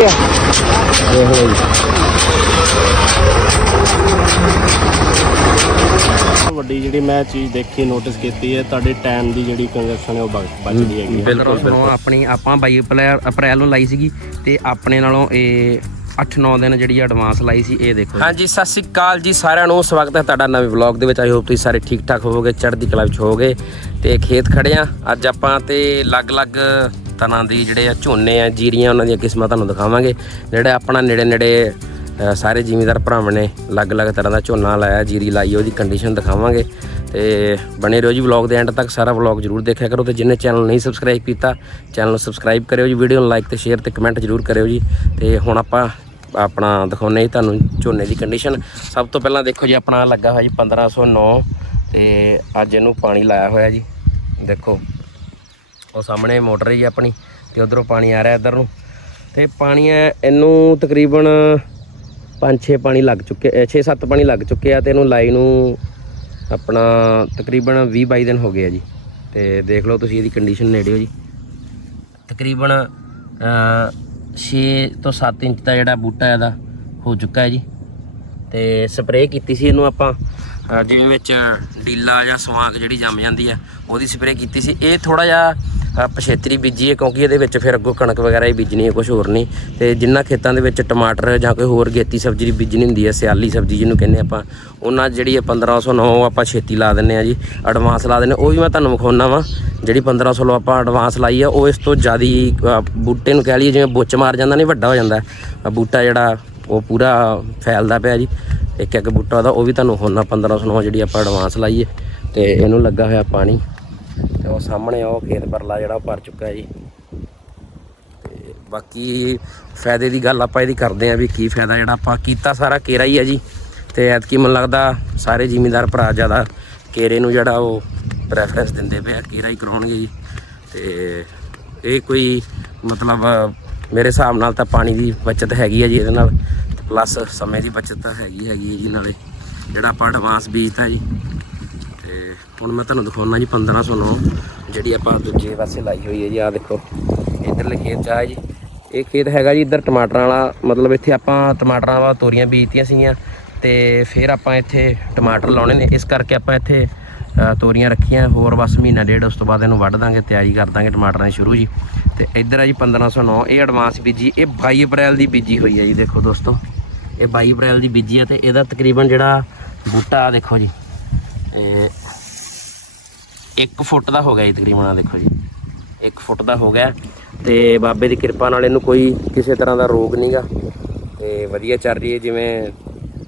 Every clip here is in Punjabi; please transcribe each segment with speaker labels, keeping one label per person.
Speaker 1: ਦੇਖ ਲਓ ਜੀ ਵੱਡੀ ਜਿਹੜੀ ਮੈਂ ਚੀਜ਼ ਦੇਖੀ ਨੋਟਿਸ ਕੀਤੀ ਹੈ ਤੁਹਾਡੇ ਟਾਈਮ ਦੀ ਜਿਹੜੀ ਕੰਜਕਸ਼ਨ ਹੈ ਉਹ ਬਚ- ਬਚਦੀ ਹੈਗੀ ਹੈ।
Speaker 2: ਬਿਲਕੁਲ ਬਿਲਕੁਲ। ਆਪਣੀ ਆਪਾਂ 22 ਅਪ੍ਰੈਲ ਅਪ੍ਰੈਲ ਨੂੰ ਲਾਈ ਸੀਗੀ ਤੇ ਆਪਣੇ ਨਾਲੋਂ ਇਹ 8-9 ਦਿਨ ਜਿਹੜੀ ਐਡਵਾਂਸ ਲਾਈ ਸੀ ਇਹ ਦੇਖੋ। ਹਾਂਜੀ ਸਤਿ ਸ਼੍ਰੀ ਅਕਾਲ ਜੀ ਸਾਰਿਆਂ ਨੂੰ। ਸਵਾਗਤ ਹੈ ਤੁਹਾਡਾ ਨਵੇਂ ਵਲੌਗ ਦੇ ਵਿੱਚ। ਆਈ ਹੋਪ ਤੁਸੀਂ ਸਾਰੇ ਠੀਕ ਠਾਕ ਹੋਵੋਗੇ ਚੜ੍ਹਦੀ ਕਲਾ ਵਿੱਚ ਹੋਵੋਗੇ ਤੇ ਖੇਤ ਖੜੇ ਆ। ਅੱਜ ਆਪਾਂ ਤੇ ਅਲੱਗ-ਅਲੱਗ ਤਰ੍ਹਾਂ ਦੀ ਜਿਹੜੇ ਆ ਝੋਨੇ ਆ, ਜੀਰੀਆਂ, ਉਹਨਾਂ ਦੀਆਂ ਕਿਸਮਾਂ ਤੁਹਾਨੂੰ ਦਿਖਾਵਾਂਗੇ। ਜਿਹੜੇ ਆਪਣਾ ਨੇੜੇ ਨੇੜੇ ਸਾਰੇ ਜ਼ਿਮੀਂਦਾਰ ਭਰਾਵਾਂ ਨੇ ਅਲੱਗ-ਅਲੱਗ ਤਰ੍ਹਾਂ ਦਾ ਝੋਨਾ ਲਾਇਆ, ਜੀਰੀ ਲਾਈ, ਉਹਦੀ ਕੰਡੀਸ਼ਨ ਦਿਖਾਵਾਂਗੇ। ਤੇ ਬਣੇ ਰਹੋ ਜੀ ਵਲੌਗ ਦੇ ਐਂਡ ਤੱਕ, ਸਾਰਾ ਵਲੌਗ ਜਰੂਰ ਦੇਖਿਆ ਕਰੋ ਤੇ ਜਿੰਨੇ ਚੈਨਲ ਨਹੀਂ ਸਬਸਕ੍ਰਾਈਬ ਕੀਤਾ ਚੈਨਲ ਨੂੰ ਸਬਸਕ੍ਰਾਈਬ ਕਰਿਓ ਜੀ ਵੀਡੀਓ ਨੂੰ ਲਾਈਕ ਤੇ ਸ਼ੇਅਰ ਤੇ ਕਮੈਂਟ ਜਰੂਰ ਕਰਿਓ ਜੀ। ਤੇ ਹੁਣ ਆਪਾਂ ਆਪਣਾ ਦਿਖਾਉਨੇ ਜੀ ਤੁਹਾਨੂੰ ਝੋਨੇ ਦੀ ਕੰਡੀਸ਼ਨ ਸਭ ਤੋਂ ਪਹਿਲਾਂ ਦੇਖੋ ਜੀ, ਆਪਣਾ ਲੱਗਾ ਹੋਇਆ ਜੀ 1509 ਤੇ ਅੱਜ ਇਹਨੂੰ ਪਾਣੀ ਲਾਇਆ ਹੋਇਆ ਜੀ। ਦੇਖੋ। ਉਹ ਸਾਹਮਣੇ ਮੋਟਰ ਹੈ ਜੀ ਆਪਣੀ ਤੇ ਉਧਰੋਂ ਪਾਣੀ ਆ ਰਿਹਾ ਇੱਧਰ ਨੂੰ। ਤੇ ਪਾਣੀ ਹੈ ਇਹਨੂੰ ਤਕਰੀਬਨ 5-6 ਪਾਣੀ ਲੱਗ ਚੁੱਕੇ 6-7 ਪਾਣੀ ਲੱਗ ਚੁੱਕੇ ਆ ਤੇ ਇਹਨੂੰ ਲਾਈ ਨੂੰ ਆਪਣਾ ਤਕਰੀਬਨ 20-22 ਦਿਨ ਹੋ ਗਏ ਆ ਜੀ। ਤੇ ਦੇਖ ਲਓ ਤੁਸੀਂ ਇਹਦੀ ਕੰਡੀਸ਼ਨ ਨੇੜੇ ਹੋ ਜੀ। ਤਕਰੀਬਨ 6 ਤੋਂ 7 ਇੰਚ ਦਾ ਜਿਹੜਾ ਬੂਟਾ ਇਹਦਾ ਹੋ ਚੁੱਕਾ ਹੈ ਜੀ। ਤੇ ਸਪਰੇਅ ਕੀਤੀ ਸੀ ਇਹਨੂੰ ਆਪਾਂ। ਜਿਵੇਂ ਵਿੱਚ ਡੀਲਾ ਜਾਂ ਸਵਾਂਕ ਜਿਹੜੀ ਜੰਮ ਜਾਂਦੀ ਹੈ ਉਹਦੀ ਸਪਰੇਅ ਕੀਤੀ ਸੀ। ਇਹ ਥੋੜਾ ਜਿਹਾ, ਅਹ ਪਛੇਤਰੀ ਬੀਜੀ ਹੈ ਕਿਉਂਕਿ ਇਹਦੇ ਵਿੱਚ ਫਿਰ ਅੱਗੋਂ ਕਣਕ ਵਗੈਰਾ ਹੀ ਬੀਜਣੀ ਹੈ ਕੁਝ ਹੋਰ ਨਹੀਂ। ਤੇ ਜਿੰਨਾ ਖੇਤਾਂ ਦੇ ਵਿੱਚ ਟਮਾਟਰ ਜਾਂ ਕੋਈ ਹੋਰ ਗੇਤੀ ਸਬਜ਼ੀ ਦੀ ਬੀਜਣੀ ਹੁੰਦੀ ਹੈ ਸਿਆਲੀ ਸਬਜ਼ੀ ਜਿਹਨੂੰ ਕਹਿੰਦੇ ਆਪਾਂ, ਉਹਨਾਂ 'ਚ ਜਿਹੜੀ ਹੈ 1509 ਉਹ ਆਪਾਂ ਛੇਤੀ ਲਾ ਦਿੰਨੇ ਆ ਜੀ ਐਡਵਾਂਸ ਲਾ ਦਿੰਨੇ ਉਹ ਵੀ ਮੈਂ ਤੁਹਾਨੂੰ ਵਿਖਾਉਣਾ ਵਾ, ਜਿਹੜੀ 1500 ਲੋ ਆਪਾਂ ਐਡਵਾਂਸ ਲਾਈ ਆ, ਉਹ ਇਸ ਤੋਂ ਜ਼ਿਆਦੀ ਬੂਟੇ ਨੂੰ ਕਹਿ ਲਈਏ, ਜਿਵੇਂ ਬੁੱਚ ਮਾਰ ਜਾਂਦਾ, ਨਹੀਂ ਵੱਡਾ ਹੋ ਜਾਂਦਾ। ਬੂਟਾ ਜਿਹੜਾ, ਉਹ ਪੂਰਾ ਫੈਲਦਾ ਪਿਆ ਜੀ। ਇੱਕ ਇੱਕ ਬੂਟਾ ਉਹਦਾ, ਉਹ ਵੀ ਤੁਹਾਨੂੰ ਹੁਣ 1509 ਜਿਹੜੀ ਆਪਾਂ ਐਡਵਾਂਸ ਲਾਈਏ। ਤੇ ਇਹਨੂੰ ਲੱਗਾ ਹੋਇਆ ਪਾਣੀ। ਤੇ ਉਹ ਸਾਹਮਣੇ ਉਹ ਖੇਤ ਪਰਲਾ ਜਿਹੜਾ ਉਹ ਭਰ ਚੁੱਕਾ ਜੀ। ਤੇ ਬਾਕੀ ਫਾਇਦੇ ਦੀ ਗੱਲ ਆਪਾਂ ਇਹਦੀ ਕਰਦੇ ਆਂ ਵੀ ਕੀ ਫਾਇਦਾ ਜਿਹੜਾ ਆਪਾਂ ਕੀਤਾ ਸਾਰਾ ਕੇਰਾ ਹੀ ਹੈ ਜੀ। ਤੇ ਐਤਕੀ ਮੈਨੂੰ ਲੱਗਦਾ ਸਾਰੇ ਜ਼ਿਮੀਂਦਾਰ ਭਰਾ ਜ਼ਿਆਦਾ ਕੇਰੇ ਨੂੰ ਜਿਹੜਾ ਉਹ ਪ੍ਰੈਫਰੈਂਸ ਦਿੰਦੇ ਪਏ ਆ, ਕੇਰਾ ਹੀ ਕਰਾਉਣਗੇ ਜੀ। ਤੇ ਇਹ ਕੋਈ ਮਤਲਬ ਮੇਰੇ ਹਿਸਾਬ ਨਾਲ ਤਾਂ ਪਾਣੀ ਦੀ ਬਚਤ ਹੈਗੀ ਹੈ ਜੀ ਇਹਦੇ ਨਾਲ ਪਲੱਸ ਸਮੇਂ ਦੀ ਬਚਤ ਤਾਂ ਹੈਗੀ ਹੈਗੀ ਹੈ ਜੀ ਨਾਲੇ, ਜਿਹੜਾ ਆਪਾਂ ਐਡਵਾਂਸ ਬੀਜਤਾ ਜੀ। ਤੇ ਹੁਣ ਮੈਂ ਤੁਹਾਨੂੰ ਦਿਖਾਉਣਾ ਜੀ 1509 ਜਿਹੜੀ ਆਪਾਂ ਦੂਜੇ ਪਾਸੇ ਲਾਈ ਹੋਈ ਹੈ ਜੀ, ਆਹ ਦੇਖੋ, ਇਧਰਲੇ ਖੇਤ ਚਾਹ ਜੀ। ਇਹ ਖੇਤ ਹੈਗਾ ਜੀ ਇੱਧਰ ਟਮਾਟਰਾਂ ਵਾਲਾ, ਮਤਲਬ ਇੱਥੇ ਆਪਾਂ ਟਮਾਟਰਾਂ ਵਾਲਾ ਤੋਰੀਆਂ ਬੀਜਤੀਆਂ ਸੀਗੀਆਂ, ਤੇ ਫਿਰ ਆਪਾਂ ਇੱਥੇ ਟਮਾਟਰ ਲਾਉਣੇ ਨੇ। ਇਸ ਕਰਕੇ ਆਪਾਂ ਇੱਥੇ ਤੋਰੀਆਂ ਰੱਖੀਆਂ, ਹੋਰ ਬਸ ਮਹੀਨਾ ਡੇਢ, ਉਸ ਤੋਂ ਬਾਅਦ ਇਹਨੂੰ ਵੱਢ ਦਾਂਗੇ, ਤਿਆਰੀ ਕਰ ਦਾਂਗੇ ਟਮਾਟਰਾਂ ਦੀ ਸ਼ੁਰੂ ਜੀ। ਤੇ ਇੱਧਰ ਆ ਜੀ 1509 ਇਹ ਐਡਵਾਂਸ ਬੀਜੀ, ਇਹ 22 ਅਪ੍ਰੈਲ ਦੀ ਬੀਜੀ ਹੋਈ ਹੈ ਜੀ, ਦੇਖੋ ਦੋਸਤੋ। ਇਹ 22 ਅਪ੍ਰੈਲ ਦੀ ਬੀਜੀ ਆ ਤੇ ਇਹਦਾ ਤਕਰੀਬਨ ਜਿਹੜਾ ਬੂਟਾ ਆ ਦੇਖੋ ਜੀ, ਇਹ 1 ਫੁੱਟ ਦਾ ਹੋ ਗਿਆ ਜੀ ਤਕਰੀਬਨ ਆ ਦੇਖੋ ਜੀ। 1 ਫੁੱਟ ਦਾ ਹੋ ਗਿਆ ਤੇ ਬਾਬੇ ਦੀ ਕਿਰਪਾ ਨਾਲ ਇਹਨੂੰ ਕੋਈ ਕਿਸੇ ਤਰ੍ਹਾਂ ਦਾ ਰੋਗ ਨਹੀਂਗਾ ਤੇ ਵਧੀਆ ਚੱਲ ਰਹੀ ਹੈ, ਜਿਵੇਂ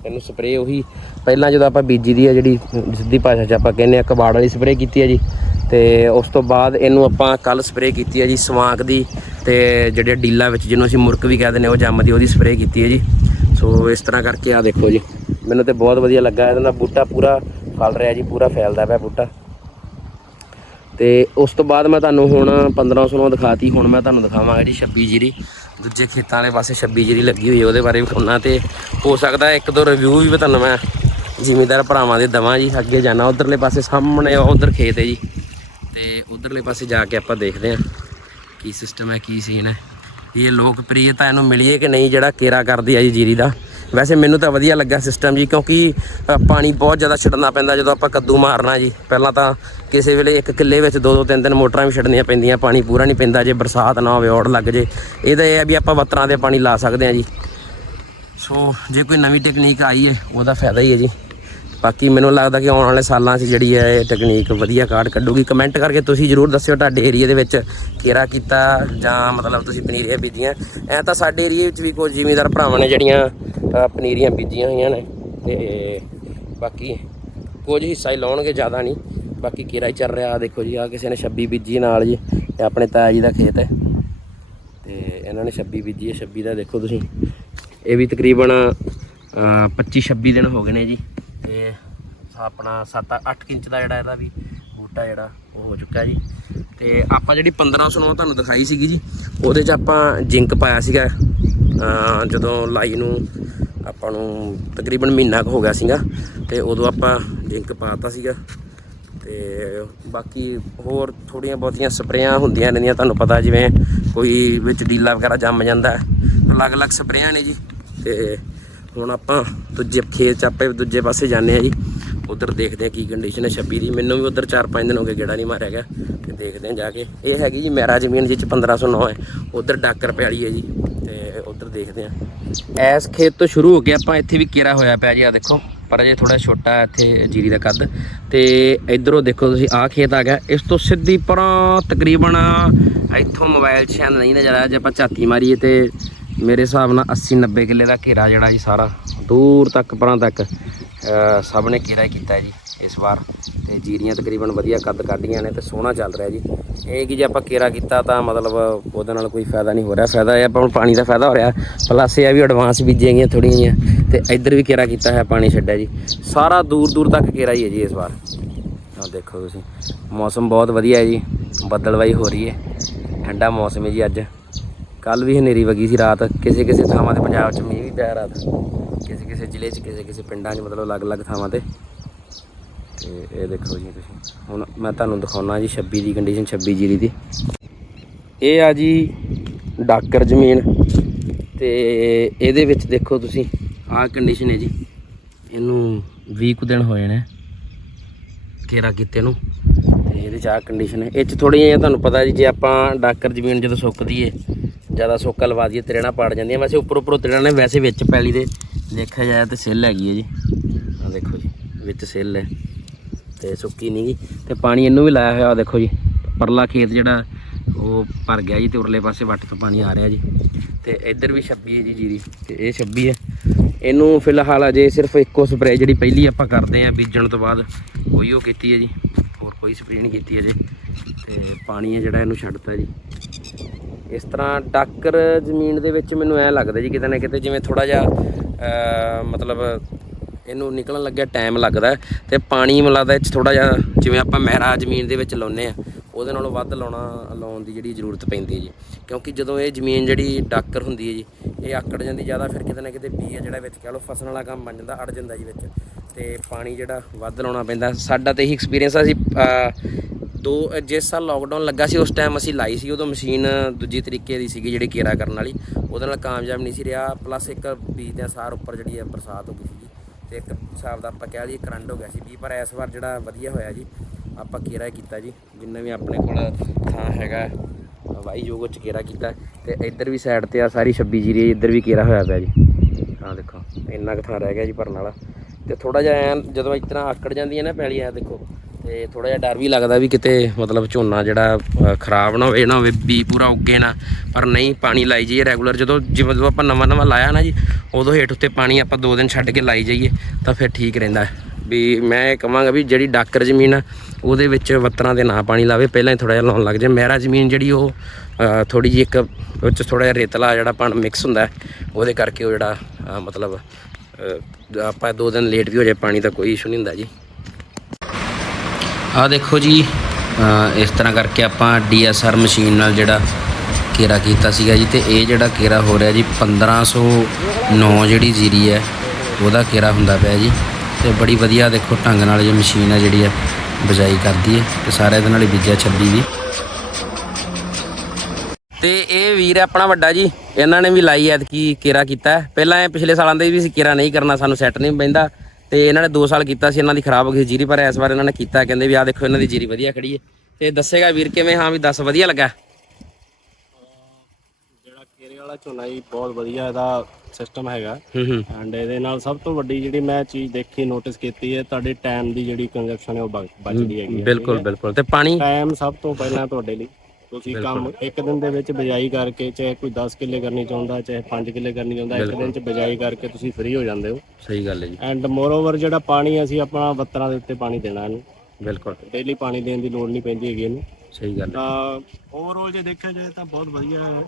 Speaker 2: ਇਹਨੂੰ ਸਪਰੇਅ ਉਹੀ, ਪਹਿਲਾਂ ਜਦੋਂ ਆਪਾਂ ਬੀਜੀ ਦੀ ਆ ਜਿਹੜੀ ਸਿੱਧੀ ਭਾਸ਼ਾ 'ਚ ਆਪਾਂ ਕਹਿੰਦੇ ਆ, ਕਬਾੜ ਵਾਲੀ ਸਪਰੇਅ ਕੀਤੀ ਹੈ ਜੀ ਤੇ ਉਸ ਤੋਂ ਬਾਅਦ ਇਹਨੂੰ ਆਪਾਂ ਕੱਲ ਸਪਰੇਅ ਕੀਤੀ ਹੈ ਜੀ ਸਵਾਂਕ ਦੀ ਤੇ ਜਿਹੜੇ ਡੀਲਾ ਵਿੱਚ ਜਿਹਨੂੰ ਅਸੀਂ ਮੁਰਕ ਵੀ ਕਹਿੰਦੇ ਨੇ ਉਹ ਜੰਮਦੀ ਉਹਦੀ ਸਪਰੇਅ ਕੀਤੀ ਹੈ ਜੀ। ਸੋ ਇਸ ਤਰ੍ਹਾਂ ਕਰਕੇ ਆ ਦੇਖੋ ਜੀ। ਮੈਨੂੰ ਤੇ ਬਹੁਤ ਵਧੀਆ ਲੱਗਾ, ਇਹਦੇ ਨਾਲ ਬੂਟਾ ਪੂਰਾ ਫਲ ਰਿਹਾ ਜੀ, ਪੂਰਾ ਫੈਲਦਾ ਪਿਆ ਬੂਟਾ। ਤੇ ਉਸ ਤੋਂ ਬਾਅਦ ਮੈਂ ਤੁਹਾਨੂੰ ਹੁਣ 1500 ਨੂੰ ਦਿਖਾਤੀ, ਹੁਣ ਮੈਂ ਤੁਹਾਨੂੰ ਦਿਖਾਵਾਂਗਾ ਜੀ 26 ਜੀਰੀ। ਦੂਜੇ ਖੇਤਾਂ ਵਾਲੇ ਪਾਸੇ 26 ਜੀਰੀ ਲੱਗੀ ਹੋਈ ਹੈ, ਉਹਦੇ ਬਾਰੇ ਵੀ ਵਿਖਾਉਣਾ ਤੇ ਹੋ ਸਕਦਾ ਇੱਕ ਦੋ ਰਿਵਿਊ ਵੀ ਤੁਹਾਨੂੰ ਮੈਂ ਜ਼ਿਮੀਦਾਰ ਭਰਾਵਾਂ ਦੇ ਦਵਾਂ ਜੀ, ਅੱਗੇ ਜਾਣਾ, ਉਧਰਲੇ ਪਾਸੇ ਸਾਹਮਣੇ ਉਧਰ ਖੇਤ ਹੈ ਜੀ। ਤੇ ਉਧਰਲੇ ਪਾਸੇ ਜਾ ਕੇ ਆਪਾਂ ਦੇਖਦੇ ਹਾਂ ਕੀ ਸਿਸਟਮ ਹੈ, ਕੀ ਸੀਨ ਹੈ। ਇਹ ਲੋਕਪ੍ਰਿਯਤਾ ਇਹਨੂੰ ਮਿਲੀਏ ਕਿ ਨਹੀਂ, ਜਿਹੜਾ ਕੇਰਾ ਕਰਦੀ ਹੈ ਜੀ ਜੀਰੀ ਦਾ। ਵੈਸੇ ਮੈਨੂੰ ਤਾਂ ਵਧੀਆ ਲੱਗਾ ਸਿਸਟਮ ਜੀ, ਕਿਉਂਕਿ ਪਾਣੀ ਬਹੁਤ ਜ਼ਿਆਦਾ ਛੱਡਣਾ ਪੈਂਦਾ ਜਦੋਂ ਆਪਾਂ ਕੱਦੂ ਮਾਰਨਾ ਜੀ। ਪਹਿਲਾਂ ਤਾਂ ਕਿਸੇ ਵੇਲੇ ਇੱਕ ਕਿੱਲੇ ਵਿੱਚ ਦੋ ਦੋ ਤਿੰਨ ਤਿੰਨ ਮੋਟਰਾਂ ਵੀ ਛੱਡਣੀਆਂ ਪੈਂਦੀਆਂ, ਪਾਣੀ ਪੂਰਾ ਨਹੀਂ ਪੈਂਦਾ ਜੇ ਬਰਸਾਤ ਨਾ ਹੋਵੇ, ਔੜ ਲੱਗ ਜੇ। ਇਹਦਾ ਇਹ ਹੈ ਵੀ ਆਪਾਂ ਵੱਤਰਾਂ ਦੇ ਪਾਣੀ ਲਾ ਸਕਦੇ ਹਾਂ ਜੀ। ਸੋ ਜੇ ਕੋਈ ਨਵੀਂ ਟੈਕਨੀਕ ਆਈ ਹੈ ਉਹਦਾ ਫਾਇਦਾ ਹੀ ਹੈ ਜੀ। ਬਾਕੀ ਮੈਨੂੰ ਲੱਗਦਾ ਕਿ ਆਉਣ ਵਾਲੇ ਸਾਲਾਂ 'ਚ ਜਿਹੜੀ ਹੈ ਇਹ ਟੈਕਨੀਕ ਵਧੀਆ ਕਾਰਡ ਕੱਢੂਗੀ। ਕਮੈਂਟ ਕਰਕੇ ਤੁਸੀਂ ਜਰੂਰ ਦੱਸਿਓ ਤੁਹਾਡੇ ਏਰੀਆ ਦੇ ਵਿੱਚ ਕੇਰਾ ਕੀਤਾ ਜਾਂ ਮਤਲਬ ਤੁਸੀਂ ਪਨੀਰੀਆਂ ਬੀਜੀਆਂ। ਐ ਤਾਂ ਸਾਡੇ ਏਰੀਆ ਵਿੱਚ ਵੀ ਕੁਝ ਜ਼ਿਮੀਂਦਾਰ ਭਰਾਵਾਂ ਨੇ ਜਿਹੜੀਆਂ ਪਨੀਰੀਆਂ ਬੀਜੀਆਂ ਹੋਈਆਂ ਨੇ। ਤੇ ਬਾਕੀ ਕੁਝ ਹਿੱਸਾ ਹੀ ਲਾਉਣਗੇ, ਜ਼ਿਆਦਾ ਨਹੀਂ। ਬਾਕੀ ਕੇਰਾ ਹੀ ਚੱਲ ਰਿਹਾ। ਦੇਖੋ ਜੀ ਆ ਕਿਸੇ ਨੇ 26 ਬੀਜੀ ਨਾਲ ਜੀ ਇਹ ਆਪਣੇ ਤਾਇਆ ਜੀ ਦਾ ਖੇਤ ਹੈ। ਤੇ ਇਹਨਾਂ ਨੇ 26 ਬੀਜੀ ਹੈ। 26 ਦਾ ਦੇਖੋ ਤੁਸੀਂ। ਇਹ ਵੀ ਤਕਰੀਬਨ 25 26 ਦਿਨ ਹੋ ਗਏ ਨੇ ਜੀ। ਤੇ ਆਪਣਾ 7 8 ਇੰਚ ਦਾ ਜਿਹੜਾ ਇਹਦਾ ਵੀ ਬੂਟਾ ਜਿਹੜਾ ਉਹ ਹੋ ਚੁੱਕਾ ਜੀ। ਤੇ ਆਪਾਂ ਜਿਹੜੀ 1500 ਨੂੰ ਤੁਹਾਨੂੰ ਦਿਖਾਈ ਸੀਗੀ ਜੀ, ਉਹਦੇ 'ਚ ਆਪਾਂ ਜਿੰਕ ਪਾਇਆ ਸੀਗਾ। ਜਦੋਂ ਲਾਈ ਨੂੰ ਆਪਾਂ ਨੂੰ ਤਕਰੀਬਨ ਮਹੀਨਾ ਕੁ ਹੋ ਗਿਆ ਸੀਗਾ, ਤੇ ਉਦੋਂ ਆਪਾਂ ਜਿੰਕ ਪਾਤਾ ਸੀਗਾ। ਤੇ ਬਾਕੀ ਹੋਰ ਥੋੜੀਆਂ ਬਹੁਤੀਆਂ ਸਪਰੇਆਂ ਹੁੰਦੀਆਂ ਰਹਿੰਦੀਆਂ, ਤੁਹਾਨੂੰ ਪਤਾ ਜਿਵੇਂ ਕੋਈ ਵਿੱਚ ਡੀਲਾ ਵਗੈਰਾ ਜੰਮ ਜਾਂਦਾ। ਅਲੱਗ-ਅਲੱਗ ਸਪਰੇਆਂ ਨੇ ਜੀ, ਤੇ ਹੁਣ ਆਪਾਂ ਦੂਜੇ ਖੇਤ ਚ ਆਪੇ ਦੂਜੇ ਪਾਸੇ ਜਾਂਦੇ ਆ ਜੀ। ਉਧਰ ਦੇਖਦੇ ਆ ਕੀ ਕੰਡੀਸ਼ਨ ਹੈ 26 ਦੀ। ਮੈਨੂੰ ਵੀ ਉਧਰ 4-5 ਦਿਨ ਹੋ ਗਏ ਗੇੜਾ ਨਹੀਂ ਮਾਰਿਆ ਗਿਆ। ਤੇ ਦੇਖਦੇ ਆ ਜਾ ਕੇ। ਇਹ ਹੈਗੀ ਜੀ ਮੈਰਾ ਜ਼ਮੀਨ ਜਿਹ ਚ 1509 ਹੈ। ਉਧਰ ਡਾਕਰ ਪਿਆਲੀ ਹੈ ਜੀ। ਤੇ ਉਧਰ ਦੇਖਦੇ ਆ ਇਸ ਖੇਤ ਤੋਂ ਸ਼ੁਰੂ ਹੋ ਕੇ ਆਪਾਂ ਇੱਥੇ ਵੀ ਕੇਰਾ ਹੋਇਆ ਪਿਆ ਜੀ। ਆ ਦੇਖੋ, ਪਰ ਅਜੇ ਥੋੜਾ ਛੋਟਾ ਹੈ ਇੱਥੇ ਜੀਰੀ ਦਾ ਕੱਦ। ਤੇ ਇਧਰੋਂ ਦੇਖੋ ਤੁਸੀਂ, ਆਹ ਖੇਤ ਆ ਗਿਆ। ਇਸ ਤੋਂ ਸਿੱਧੀ ਪਰਾਂ ਤਕਰੀਬਨ ਇੱਥੋਂ ਮੋਬਾਈਲ 'ਚ ਸ਼ਾਇਦ ਨਹੀਂ ਨਜ਼ਰ ਆਇਆ। ਜੇ ਆਪਾਂ ਝਾਤੀ ਮਾਰੀਏ ਤੇ ਮੇਰੇ ਹਿਸਾਬ ਨਾਲ 80 90 ਕਿੱਲੇ ਦਾ ਘੇਰਾ ਜਿਹੜਾ ਜੀ ਸਾਰਾ ਦੂਰ ਤੱਕ ਪਰਾਂ ਤੱਕ ਸਭ ਨੇ ਘੇਰਾ ਕੀਤਾ ਜੀ ਇਸ ਵਾਰ। ਤੇ ਜੀਰੀਆਂ ਤਕਰੀਬਨ ਵਧੀਆ ਕੱਦ ਕੱਢੀਆਂ ਨੇ ਤੇ ਸੋਹਣਾ ਚੱਲ ਰਿਹਾ ਜੀ। ਇਹ ਕਿ ਜੇ ਆਪਾਂ ਕੇਰਾ ਕੀਤਾ ਤਾਂ ਮਤਲਬ ਉਹਦੇ ਨਾਲ ਕੋਈ ਫਾਇਦਾ ਨਹੀਂ ਹੋ ਰਿਹਾ। ਫਾਇਦਾ ਇਹ ਆਪਾਂ ਨੂੰ ਪਾਣੀ ਦਾ ਫਾਇਦਾ ਹੋ ਰਿਹਾ। ਪਲੱਸ ਇਹ ਆ ਵੀ ਐਡਵਾਂਸ ਬੀਜੀਆਂ ਗਈਆਂ ਥੋੜੀਆਂ ਜਿਹੀਆਂ। ਤੇ ਇੱਧਰ ਵੀ ਕੇਰਾ ਕੀਤਾ ਹੈ ਪਾਣੀ ਛੱਡਿਆ ਜੀ। ਸਾਰਾ ਦੂਰ ਦੂਰ ਤੱਕ ਕੇਰਾ ਹੀ ਹੈ ਜੀ ਇਸ ਵਾਰ। ਤਾਂ ਦੇਖੋ ਤੁਸੀਂ, ਮੌਸਮ ਬਹੁਤ ਵਧੀਆ ਹੈ ਜੀ। ਬੱਦਲਵਾਈ ਹੋ ਰਹੀ ਹੈ। ਠੰਡਾ ਮੌਸਮ ਹੈ ਜੀ ਅੱਜ। ਕੱਲ ਵੀ ਹਨੇਰੀ ਵਗੀ ਸੀ ਰਾਤ, ਕਿਸੇ ਕਿਸੇ ਥਾਵਾਂ ਤੇ ਪੰਜਾਬ 'ਚ ਮੀਂਹ ਵੀ ਪਿਆ ਰਾਤ। ਕਿਸੇ ਕਿਸੇ ਜ਼ਿਲ੍ਹੇ 'ਚ, ਕਿਸੇ ਕਿਸੇ ਪਿੰਡਾਂ 'ਚ, ਮਤਲਬ ਅਲੱਗ-ਅਲੱਗ ਥਾਵਾਂ ਤੇ। ਤੇ ਇਹ ਦੇਖੋ ਜੀ ਤੁਸੀਂ। ਹੁਣ ਮੈਂ ਤੁਹਾਨੂੰ ਦਿਖਾਉਣਾ ਜੀ 26 ਦੀ ਕੰਡੀਸ਼ਨ 26 ਜੀਰੀ ਦੀ। ਇਹ ਆ ਜੀ ਡਾਕਰ ਜ਼ਮੀਨ। ਤੇ ਇਹਦੇ ਵਿੱਚ ਦੇਖੋ ਤੁਸੀਂ ਆਹ ਕੰਡੀਸ਼ਨ ਹੈ ਜੀ। ਇਹਨੂੰ 20 ਕੁ ਦਿਨ ਹੋਏ ਨੇ ਕੇਰਾ ਕੀਤੇ ਨੂੰ। ਤੇ ਇਹਦੇ ਚ ਆਹ ਕੰਡੀਸ਼ਨ ਹੈ। ਇਹ ਚ ਥੋੜੀਆਂ ਜਿਹੀਆਂ ਤੁਹਾਨੂੰ ਪਤਾ ਜੀ, ਜੇ ਆਪਾਂ ਡਾਕਰ ਜ਼ਮੀਨ ਜਦੋਂ ਸੁੱਕਦੀ ਏ ਜ਼ਿਆਦਾ ਸੋਕਾ ਲਵਾ ਦਈਏ ਤਿਰਣਾ ਪਾੜ ਜਾਂਦੀਆਂ। ਵੈਸੇ ਉੱਪਰ ਉੱਪਰੋਂ ਤਿਰਣਾ ਨੇ ਵੈਸੇ ਵਿੱਚ ਪੈਲੀ ਦੇ ਦੇਖਿਆ ਜਾਏ ਤੇ ਸਿੱਲ ਹੈਗੀ ਹੈ ਜੀ। ਆ ਦੇਖੋ ਜੀ, ਵਿੱਚ ਸਿੱਲ ਹੈ ਤੇ ਸੁੱਕੀ ਨਹੀਂ ਗੀ। ਤੇ ਪਾਣੀ ਇਹਨੂੰ ਵੀ ਲਾਇਆ ਹੋਇਆ, ਆਹ ਦੇਖੋ ਜੀ, ਪਰਲਾ ਖੇਤ ਜਿਹੜਾ ਉਹ ਭਰ ਗਿਆ ਜੀ ਤੇ ਉਰਲੇ ਪਾਸੇ ਵੱਟ ਤੋਂ ਪਾਣੀ ਆ ਰਿਹਾ ਜੀ। ਤੇ ਇੱਧਰ ਵੀ 26 ਹੈ ਜੀ ਜੀਰੀ, ਤੇ ਇਹ 26 ਹੈ। ਇਹਨੂੰ ਫਿਲਹਾਲ ਅਜੇ ਸਿਰਫ ਇੱਕੋ ਸਪਰੇਅ ਜਿਹੜੀ ਪਹਿਲੀ ਆਪਾਂ ਕਰਦੇ ਆਂ ਬੀਜਣ ਤੋਂ ਬਾਅਦ ਉਹੀ ਉਹ ਕੀਤੀ ਹੈ ਜੀ। ਹੋਰ ਕੋਈ ਸਪਰੇਅ ਨਹੀਂ ਕੀਤੀ ਅਜੇ। ਤੇ ਪਾਣੀ ਹੈ ਜਿਹੜਾ ਇਹਨੂੰ ਛੱਡਤਾ ਜੀ। ਇਸ ਤਰ੍ਹਾਂ ਡਾਕਰ ਜ਼ਮੀਨ ਦੇ ਵਿੱਚ ਮੈਨੂੰ ਐ ਲੱਗਦਾ ਜੀ ਕਿਤੇ ਨਾ ਕਿਤੇ ਜਿਵੇਂ ਥੋੜਾ ਜਿਹਾ ਮਤਲਬ ਇਹਨੂੰ ਨਿਕਲਣ ਲੱਗਿਆ ਟਾਈਮ ਲੱਗਦਾ ਹੈ ਤੇ ਪਾਣੀ ਮੈਨੂੰ ਲੱਗਦਾ ਇਹ 'ਚ ਥੋੜਾ ਜਿਹਾ ਜਿਵੇਂ ਆਪਾਂ ਮਹਿਰਾ ਜ਼ਮੀਨ ਦੇ ਵਿੱਚ ਲਾਉਨੇ ਆ ਉਹਦੇ ਨਾਲੋਂ ਵੱਧ ਲਾਉਣਾ, ਲਾਉਣ ਦੀ ਜਿਹੜੀ ਜ਼ਰੂਰਤ ਪੈਂਦੀ ਹੈ ਜੀ। ਕਿਉਂਕਿ ਜਦੋਂ ਇਹ ਜ਼ਮੀਨ ਜਿਹੜੀ ਡਾਕਰ ਹੁੰਦੀ ਹੈ ਜੀ, ਇਹ ਆਕੜ ਜਾਂਦੀ, ਜ਼ਿਆਦਾ ਫਿਰ ਕਿਤੇ ਨਾ ਕਿਤੇ ਬੀ ਆ ਜਿਹੜਾ ਵਿੱਚ ਕਹ ਲਓ ਫਸਣ ਵਾਲਾ ਕੰਮ ਬਣ ਜਾਂਦਾ, ਅੜ ਜਾਂਦਾ ਜੀ ਵਿੱਚ। ਤੇ ਪਾਣੀ ਜਿਹੜਾ ਵੱਧ ਲਾਉਣਾ ਪੈਂਦਾ, ਸਾਡਾ ਤੇ ਇਹੀ ਐਕਸਪੀਰੀਅੰਸ ਆ ਅਸੀਂ ਦੋ ਜਿਸ ਸਾਲ ਲੋਕਡਾਊਨ ਲੱਗਾ ਸੀ, ਉਸ ਟਾਈਮ ਅਸੀਂ ਲਾਈ ਸੀ, ਉਦੋਂ ਮਸ਼ੀਨ ਦੂਜੀ ਤਰੀਕੇ ਦੀ ਸੀਗੀ, ਜਿਹੜੀ ਕੇਰਾ ਕਰਨ ਵਾਲੀ। ਉਹਦੇ ਨਾਲ ਕਾਮਯਾਬ ਨਹੀਂ ਸੀ ਰਿਹਾ ਪਲੱਸ ਇੱਕ ਬੀਜਦਿਆਂ ਸਾਰ ਉੱਪਰ ਜਿਹੜੀ ਹੈ ਬਰਸਾਤ ਹੋ ਗਈ ਸੀਗੀ। ਤੇ ਇੱਕ ਹਿਸਾਬ ਦਾ ਆਪਾਂ ਕਹਿ ਲਈਏ ਕਰੰਟ ਹੋ ਗਿਆ ਸੀ ਵੀ ਪਰ ਇਸ ਵਾਰ ਜਿਹੜਾ ਵਧੀਆ ਹੋਇਆ ਜੀ, ਆਪਾਂ ਕੇਰਾ ਕੀਤਾ ਜੀ, ਜਿੰਨਾ ਵੀ ਆਪਣੇ ਕੋਲ ਥਾਂ ਹੈਗਾ ਵਾਈ ਜੋਗੋ ਚ ਕੇਰਾ ਕੀਤਾ। ਤੇ ਇੱਧਰ ਵੀ ਸਾਈਡ ਤੇ ਆ ਸਾਰੀ 26 ਜੀਰੀ ਇੱਧਰ ਵੀ ਕੇਰਾ ਹੋਇਆ ਪਿਆ ਜੀ। ਆਹ ਦੇਖੋ, ਇੰਨਾ ਕੁ ਥਾਂ ਰਹਿ ਗਿਆ ਜੀ ਭਰਨ ਵਾਲਾ। ਤੇ ਥੋੜਾ ਜਿਹਾ ਐਂ ਜਦੋਂ ਇਸ ਤਰ੍ਹਾਂ ਆਕੜ ਜਾਂਦੀਆਂ ਨਾ ਪੈਲੀ ਆ ਦੇਖੋ ਤੇ ਥੋੜਾ ਜਿਹਾ ਡਰ ਵੀ ਲੱਗਦਾ ਵੀ ਕਿਤੇ ਮਤਲਬ ਝੋਨਾ ਜਿਹੜਾ ਖਰਾਬ ਨਾ ਹੋਵੇ ਨਾ ਹੋਵੇ, ਬੀ ਪੂਰਾ ਉੱਗੇ ਨਾ। ਪਰ ਨਹੀਂ, ਪਾਣੀ ਲਾਈ ਜਾਈਏ ਰੈਗੂਲਰ ਜਦੋਂ ਜਿਵੇਂ ਜਦੋਂ ਆਪਾਂ ਨਵਾਂ ਨਵਾਂ ਲਾਇਆ ਨਾ ਜੀ, ਉਦੋਂ ਹੇਠ ਉੱਤੇ ਪਾਣੀ ਆਪਾਂ ਦੋ ਦਿਨ ਛੱਡ ਕੇ ਲਾਈ ਜਾਈਏ, ਤਾਂ ਫਿਰ ਠੀਕ ਰਹਿੰਦਾ। ਵੀ ਮੈਂ ਇਹ ਕਹਾਂਗਾ ਵੀ ਜਿਹੜੀ ਡਾਕਰ ਜ਼ਮੀਨ ਆ, ਉਹਦੇ ਵਿੱਚ ਵੱਤਰਾਂ ਦੇ ਨਾ ਪਾਣੀ ਲਾਵੇ। ਪਹਿਲਾਂ ਹੀ ਥੋੜਾ ਜਿਹਾ ਲਾਉਣ ਲੱਗ ਜਾਏ। ਮਹਿਰਾ ਜ਼ਮੀਨ ਜਿਹੜੀ ਉਹ ਥੋੜੀ ਜਿਹੀ ਇੱਕ ਵਿੱਚ ਥੋੜਾ ਜਿਹਾ ਰੇਤਲਾ ਜਿਹੜਾ ਪਾਣੀ ਮਿਕਸ ਹੁੰਦਾ, ਉਹਦੇ ਕਰਕੇ ਉਹ ਜਿਹੜਾ ਮਤਲਬ ਆਪਾਂ ਦੋ ਦਿਨ ਲੇਟ ਵੀ ਹੋ ਜਾਏ, ਪਾਣੀ ਦਾ ਕੋਈ ਇਸ਼ੂ ਨਹੀਂ ਹੁੰਦਾ ਜੀ। ਆ ਦੇਖੋ ਜੀ ਇਸ ਤਰ੍ਹਾਂ ਕਰਕੇ ਆਪਾਂ ਡੀਐਸਆਰ ਮਸ਼ੀਨ ਨਾਲ ਜਿਹੜਾ ਕੇਰਾ ਕੀਤਾ ਸੀਗਾ ਜੀ, ਤੇ ਇਹ ਜਿਹੜਾ ਕੇਰਾ ਹੋ ਰਿਹਾ ਜੀ 1509 ਜਿਹੜੀ ਜੀਰੀ ਹੈ, ਉਹਦਾ ਕੇਰਾ ਹੁੰਦਾ ਪਿਆ ਜੀ। ਤੇ ਬੜੀ ਵਧੀਆ ਦੇਖੋ ਢੰਗ ਨਾਲ ਇਹ ਮਸ਼ੀਨ ਹੈ ਜਿਹੜੀ ਹੈ, ਬਜਾਈ ਕਰਦੀ ਹੈ, ਤੇ ਸਾਰਾ ਇਹਦੇ ਨਾਲ ਹੀ ਬੀਜਿਆ 26 ਵੀ। ਤੇ ਇਹ ਵੀਰ ਹੈ ਆਪਣਾ ਵੱਡਾ ਜੀ, ਇਹਨਾਂ ਨੇ ਵੀ ਲਾਈ ਐਤਕੀ ਕੇਰਾ ਕੀਤਾ। ਪਹਿਲਾਂ ਇਹ ਪਿਛਲੇ ਸਾਲਾਂ ਦੇ ਵੀ ਸੀ ਕੇਰਾ ਨਹੀਂ ਕਰਨਾ, ਸਾਨੂੰ ਸੈੱਟ ਨਹੀਂ ਪੈਂਦਾ। ਤੇ ਇਹਨਾਂ ਨੇ 2 ਸਾਲ ਕੀਤਾ ਸੀ ਇਹਨਾਂ ਦੀ ਖਰਾਬ ਹੋ ਗਈ ਜੀਰੀ ਪਰ ਇਸ ਵਾਰ ਇਹਨਾਂ ਨੇ ਕੀਤਾ ਕਹਿੰਦੇ ਵੀ ਆਹ ਦੇਖੋ ਇਹਨਾਂ ਦੀ ਜੀਰੀ ਵਧੀਆ ਖੜੀ ਹੈ। ਤੇ ਦੱਸੇਗਾ ਵੀਰ ਕਿਵੇਂ ਹਾਂ ਵੀ ਦੱਸ ਵਧੀਆ ਲੱਗਾ?
Speaker 1: ਜਿਹੜਾ ਕੇਰੇ ਵਾਲਾ ਝੋਨਾ ਜੀ ਬਹੁਤ ਵਧੀਆ ਇਹਦਾ ਸਿਸਟਮ ਹੈਗਾ। ਐਂਡ ਇਹਦੇ ਨਾਲ ਸਭ ਤੋਂ ਵੱਡੀ ਜਿਹੜੀ ਮੈਂ ਚੀਜ਼ ਦੇਖੀ ਨੋਟਿਸ ਕੀਤੀ ਹੈ ਤੁਹਾਡੇ ਟਾਈਮ ਦੀ ਜਿਹੜੀ ਕੰਜ਼ਪਸ਼ਨ ਹੈ ਉਹ ਬਚ- ਬਚਦੀ ਹੈਗੀ
Speaker 2: ਬਿਲਕੁਲ ਬਿਲਕੁਲ। ਤੇ ਪਾਣੀ?
Speaker 1: ਟਾਈਮ ਸਭ ਤੋਂ ਪਹਿਲਾਂ ਤੁਹਾਡੇ ਲਈ। ਤੁਸੀਂ ਕੰਮ ਇੱਕ ਦਿਨ ਦੇ ਵਿੱਚ ਬਜਾਈ ਕਰਕੇ ਚਾਹੇ ਕੋਈ 10 ਕਿੱਲੇ ਕਰਨੀ ਚਾਹੁੰਦਾ ਚਾਹੇ 5 ਕਿੱਲੇ ਕਰਨੀ ਚਾਹੁੰਦਾ ਇੱਕ ਦਿਨ ਚ ਬਜਾਈ ਕਰਕੇ ਤੁਸੀਂ ਫ੍ਰੀ ਹੋ ਜਾਂਦੇ ਹੋ।
Speaker 2: ਸਹੀ ਗੱਲ ਹੈ ਜੀ।
Speaker 1: ਐਂਡ ਮੋਰਓਵਰ ਜਿਹੜਾ ਪਾਣੀ ਅਸੀਂ ਆਪਣਾ ਵੱਤਰਾਂ ਦੇ ਉੱਤੇ ਪਾਣੀ ਦੇਣਾ ਇਹਨੂੰ।
Speaker 2: ਬਿਲਕੁਲ।
Speaker 1: ਡੇਲੀ ਪਾਣੀ ਦੇਣ ਦੀ ਲੋੜ ਨਹੀਂ ਪੈਂਦੀ ਹੈਗੀ ਇਹਨੂੰ।
Speaker 2: ਸਹੀ ਗੱਲ ਹੈ।
Speaker 1: ਤਾਂ ਓਵਰਆਲ ਜੇ ਦੇਖਿਆ ਜਾਏ ਤਾਂ ਬਹੁਤ ਵਧੀਆ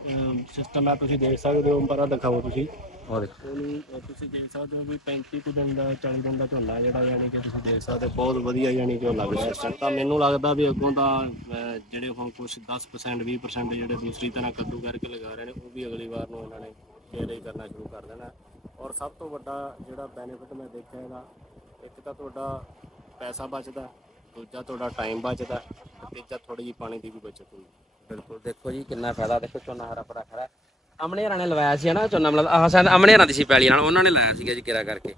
Speaker 1: ਸਿਸਟਮ ਹੈ ਤੁਸੀਂ ਦੇਖ ਸਕਦੇ ਹੋ ਅੰਬਰਾ ਦਿਖਾਓ ਤੁਸੀਂ।
Speaker 2: ਉਹ ਦੇਖੋ।
Speaker 1: ਉਹਨੂੰ ਤੁਸੀਂ ਦੇਖ ਸਕਦੇ ਹੋ ਵੀ 35 ਕੁ ਦਿਨ ਦਾ 40 ਦਿਨ ਦਾ ਝੋਨਾ ਜਿਹੜਾ ਯਾਨੀ ਕਿ ਤੁਸੀਂ ਦੇਖ ਸਕਦੇ ਹੋ ਬਹੁਤ ਵਧੀਆ ਯਾਨੀ ਕਿ ਉਹ ਲੱਗ ਰਿਹਾ। ਸਿਸਟਮ ਤਾਂ ਮੈਨੂੰ ਲੱਗਦਾ ਵੀ ਅੱਗੋਂ ਤਾਂ ਅਹ, ਜਿਹੜੇ ਹੁਣ ਕੁਝ 10% 20% ਜਿਹੜੇ ਦੂਸਰੀ ਤਰ੍ਹਾਂ ਕੱਦੂ ਕਰਕੇ ਲਗਾ ਰਹੇ ਨੇ ਉਹ ਵੀ ਅਗਲੀ ਵਾਰ ਨੂੰ ਇਹਨਾਂ ਨੇ ਕੇਅਰ ਕਰਨਾ ਸ਼ੁਰੂ ਕਰ ਦੇਣਾ। ਔਰ ਸਭ ਤੋਂ ਵੱਡਾ ਜਿਹੜਾ ਬੈਨੀਫਿਟ ਮੈਂ ਦੇਖਿਆ ਇਹਦਾ ਇੱਕ ਤਾਂ ਤੁਹਾਡਾ ਪੈਸਾ ਬਚਦਾ ਦੂਜਾ ਤੁਹਾਡਾ ਟਾਈਮ ਬਚਦਾ ਤੇ ਤੀਜਾ ਥੋੜੀ ਜਿਹੀ ਪਾਣੀ ਦੀ ਵੀ ਬਚਤ ਹੋਈ
Speaker 2: ਬਿਲਕੁਲ, ਦੇਖੋ ਜੀ ਕਿੰਨਾ ਫਾਇਦਾ, ਦੇਖੋ ਝੋਨਾ ਹਰਾ ਭਰਾ ਖੜਾ ਅਮਨੇ ਹਰਾਂ ਨੇ ਲਵਾਇਆ ਸੀ ਨਾ ਝੋਨਾ, ਮਤਲਬ ਆਹ ਸ਼ਾਇਦ ਅਮਨੇ ਹਰਾਂ ਦੀ ਸੀ ਪੈਲੀ ਨਾਲ, ਉਹਨਾਂ ਨੇ ਲਾਇਆ ਸੀਗਾ ਜੀ ਕਿਰਾ ਕਰਕੇ,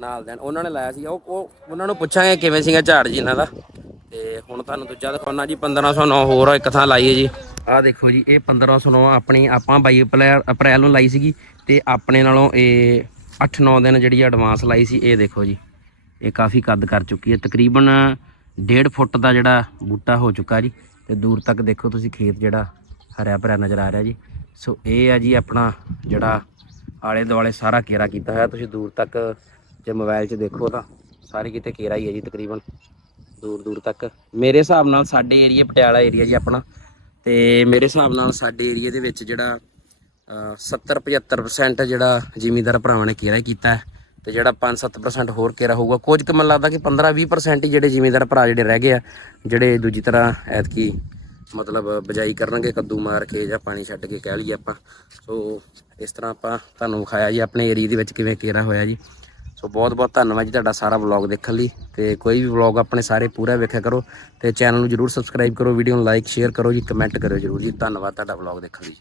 Speaker 2: ਨਾਲ ਦੇਣ, ਉਹਨਾਂ ਨੇ ਲਾਇਆ ਸੀ ਉਹ ਉਹ, ਉਹਨਾਂ ਨੂੰ ਪੁੱਛਾਂਗੇ ਕਿਵੇਂ ਸੀਗਾ ਝਾੜ ਜੀ ਇਹਨਾਂ ਦਾ। ਤੇ ਹੁਣ ਤੁਹਾਨੂੰ ਦੂਜਾ ਦਿਖਾਉਣਾ ਜੀ 1509 ਹੋਰ ਇੱਕ ਥਾਂ ਲਾਈਏ ਜੀ। ਆਹ ਦੇਖੋ ਜੀ, ਇਹ 1509 ਆਪਣੀ, ਆਪਾਂ 22 ਅਪ੍ਰੈਲ ਅਪ੍ਰੈਲ ਨੂੰ ਲਾਈ ਸੀਗੀ ਤੇ ਆਪਣੇ ਨਾਲੋਂ ਇਹ 8-9 ਦਿਨ ਜਿਹੜੀ ਐਡਵਾਂਸ ਲਾਈ ਸੀ, ਇਹ ਦੇਖੋ ਜੀ, ਇਹ ਕਾਫੀ ਕੱਦ ਕਰ ਚੁੱਕੀ ਹੈ। ਤਕਰੀਬਨ 1.5 ਫੁੱਟ ਦਾ ਜਿਹੜਾ ਬੂਟਾ ਹੋ ਚੁੱਕਾ ਜੀ, ਤੇ ਦੂਰ ਤੱਕ ਦੇਖੋ ਤੁਸੀਂ ਖੇਤ ਜਿਹੜਾ ਹਰਿਆ ਭਰਿਆ ਨਜ਼ਰ ਆ ਰਿਹਾ ਜੀ। ਸੋ ਇਹ ਆ ਜੀ ਆਪਣਾ ਜਿਹੜਾ ਆਲੇ ਦੁਆਲੇ ਸਾਰਾ ਕੇਰਾ ਕੀਤਾ ਹੋਇਆ। ਤੁਸੀਂ ਦੂਰ ਤੱਕ ਜੇ ਮੋਬਾਈਲ 'ਚ ਦੇਖੋ ਤਾਂ ਸਾਰੇ ਕਿਤੇ ਕੇਰਾ ਹੀ ਹੈ ਜੀ ਤਕਰੀਬਨ। ਦੂਰ ਦੂਰ ਤੱਕ। ਮੇਰੇ ਹਿਸਾਬ ਨਾਲ ਸਾਡੇ ਏਰੀਆ ਪਟਿਆਲਾ ਏਰੀਆ ਜੀ ਆਪਣਾ। ਤੇ ਮੇਰੇ ਹਿਸਾਬ ਨਾਲ ਸਾਡੇ ਏਰੀਆ ਦੇ ਵਿੱਚ ਜਿਹੜਾ 70 75% ਜਿਹੜਾ ਜ਼ਿਮੀਂਦਾਰ ਭਰਾਵਾਂ ਨੇ ਕੇਰਾ ਹੀ ਕੀਤਾ ਹੈ। ਤੇ ਜਿਹੜਾ 5-7% ਹੋਰ ਕੇਰਾ ਹੋਊਗਾ, ਕੁਝ ਕੁ ਮੈਨੂੰ ਲੱਗਦਾ ਕਿ 15-20% ਹੀ ਜਿਹੜੇ ਜ਼ਿਮੀਂਦਾਰ ਭਰਾ ਜਿਹੜੇ ਰਹਿ ਗਏ ਆ, ਜਿਹੜੇ ਦੂਜੀ ਤਰ੍ਹਾਂ ਐਤਕੀ ਮਤਲਬ ਬਜਾਈ ਕਰਨਗੇ, ਕੱਦੂ ਮਾਰ ਕੇ ਜਾਂ ਪਾਣੀ ਛੱਡ ਕੇ ਕਹਿ ਲਈਏ ਆਪਾਂ। ਸੋ ਇਸ ਤਰ੍ਹਾਂ ਆਪਾਂ ਤੁਹਾਨੂੰ ਵਿਖਾਇਆ ਜੀ, ਆਪਣੇ ਏਰੀਆ ਦੇ ਵਿੱਚ ਕਿਵੇਂ ਕੇਰਾ ਹੋਇਆ ਜੀ। ਸੋ ਬਹੁਤ ਬਹੁਤ ਧੰਨਵਾਦ ਜੀ ਤੁਹਾਡਾ ਸਾਰਾ ਵਲੌਗ ਦੇਖਣ ਲਈ, ਤੇ ਕੋਈ ਵੀ ਵਲੌਗ ਆਪਣੇ ਸਾਰੇ ਪੂਰਾ ਵੇਖਿਆ ਕਰੋ, ਤੇ ਚੈਨਲ ਨੂੰ ਜਰੂਰ ਸਬਸਕ੍ਰਾਈਬ ਕਰੋ, ਵੀਡੀਓ ਨੂੰ ਲਾਈਕ ਸ਼ੇਅਰ ਕਰੋ ਜੀ ਕਮੈਂਟ ਕਰੋ ਜਰੂਰ ਜੀ। ਧੰਨਵਾਦ ਤੁਹਾਡਾ ਵਲੌਗ ਦੇਖਣ ਲਈ।